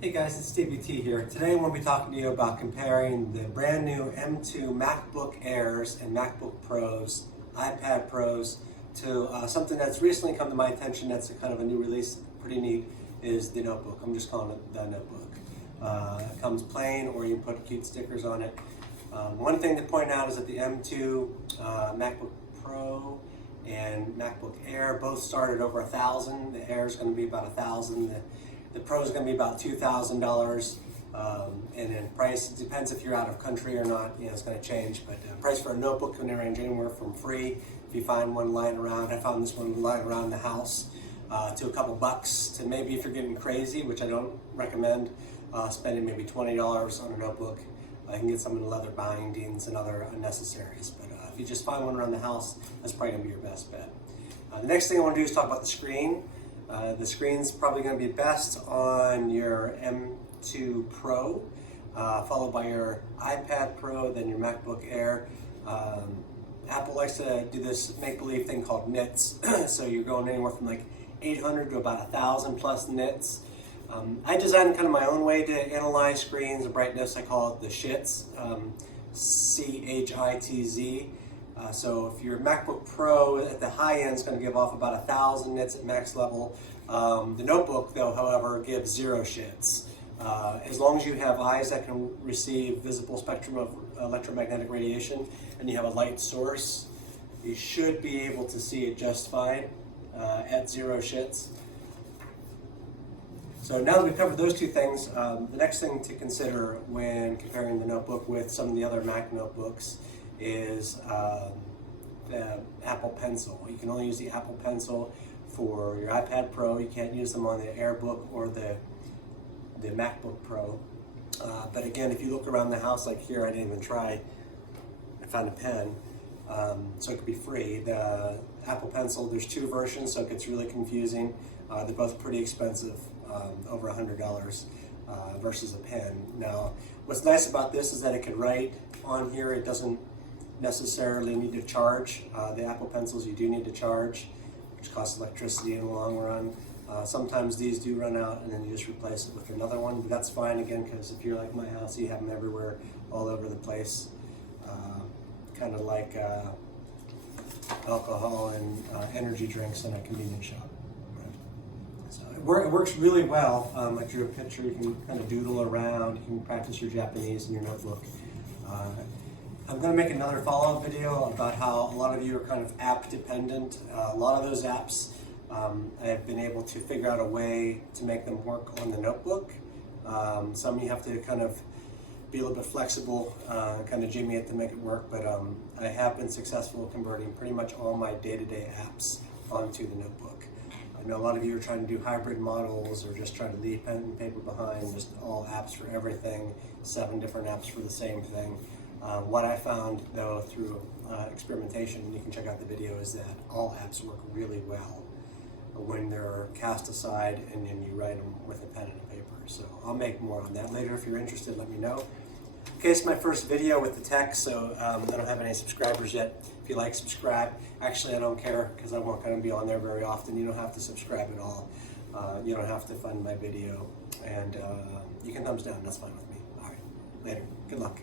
Hey guys, it's Stevie T here. Today I'm going to be talking to you about comparing the brand new M2 MacBook Airs and MacBook Pros, iPad Pros to something that's recently come to my attention that's a kind of a new release, pretty neat, is the notebook. I'm just calling it the notebook. It comes plain or you can put cute stickers on it. One thing to point out is that the M2 MacBook Pro and MacBook Air both start at over $1,000. The Air is going to be about $1,000. The Pro is going to be about $2,000, and then price, it depends if you're out of country or not, it's going to change, but price for a notebook can range anywhere from free, if you find one lying around, I found this one lying around the house, to a couple bucks, to maybe if you're getting crazy, which I don't recommend, spending maybe $20 on a notebook. I can get some in leather bindings and other unnecessaries, but if you just find one around the house, that's probably going to be your best bet. The next thing I want to do is talk about the screen. The screen's probably going to be best on your M2 Pro, followed by your iPad Pro, then your MacBook Air. Apple likes to do this make-believe thing called nits, so you're going anywhere from like 800 to about 1,000 plus nits. I designed kind of my own way to analyze screens, the brightness. I call it the shits, CHITZ. So if your MacBook Pro at the high end is going to give off about 1,000 nits at max level, the notebook though, however, gives 0 shits. As long as you have eyes that can receive visible spectrum of electromagnetic radiation and you have a light source, you should be able to see it just fine at 0 shits. So now that we've covered those two things, the next thing to consider when comparing the notebook with some of the other Mac notebooks is the Apple Pencil. You can only use the Apple Pencil for your iPad Pro. You can't use them on the AirBook or the MacBook Pro. But again, if you look around the house, like here, I didn't even try. I found a pen, so it could be free. The Apple Pencil, there's 2 versions, so it gets really confusing. They're both pretty expensive, over $100 versus a pen. Now, what's nice about this is that it could write on here. It doesn't necessarily need to charge. The Apple Pencils you do need to charge, which costs electricity in the long run. Sometimes these do run out and then you just replace it with another one, but that's fine again, because if you're like my house, you have them everywhere, all over the place. Kind of like alcohol and energy drinks in a convenience shop. So it works really well. I drew a picture, you can kind of doodle around, you can practice your Japanese in your notebook. I'm going to make another follow-up video about how a lot of you are kind of app dependent. A lot of those apps, I've been able to figure out a way to make them work on the notebook. Some you have to kind of be a little bit flexible, kind of jimmy it to make it work, but I have been successful converting pretty much all my day-to-day apps onto the notebook. I know a lot of you are trying to do hybrid models or just trying to leave pen and paper behind, just all apps for everything, 7 different apps for the same thing. What I found though through experimentation, and you can check out the video, is that all apps work really well when they're cast aside and then you write them with a pen and a paper. So I'll make more on that later. If you're interested, let me know. Okay, it's my first video with the tech, so I don't have any subscribers yet. If you like, subscribe. Actually, I don't care because I won't kind of be on there very often. You don't have to subscribe at all. You don't have to fund my video, and you can thumbs down. That's fine with me. All right, later. Good luck.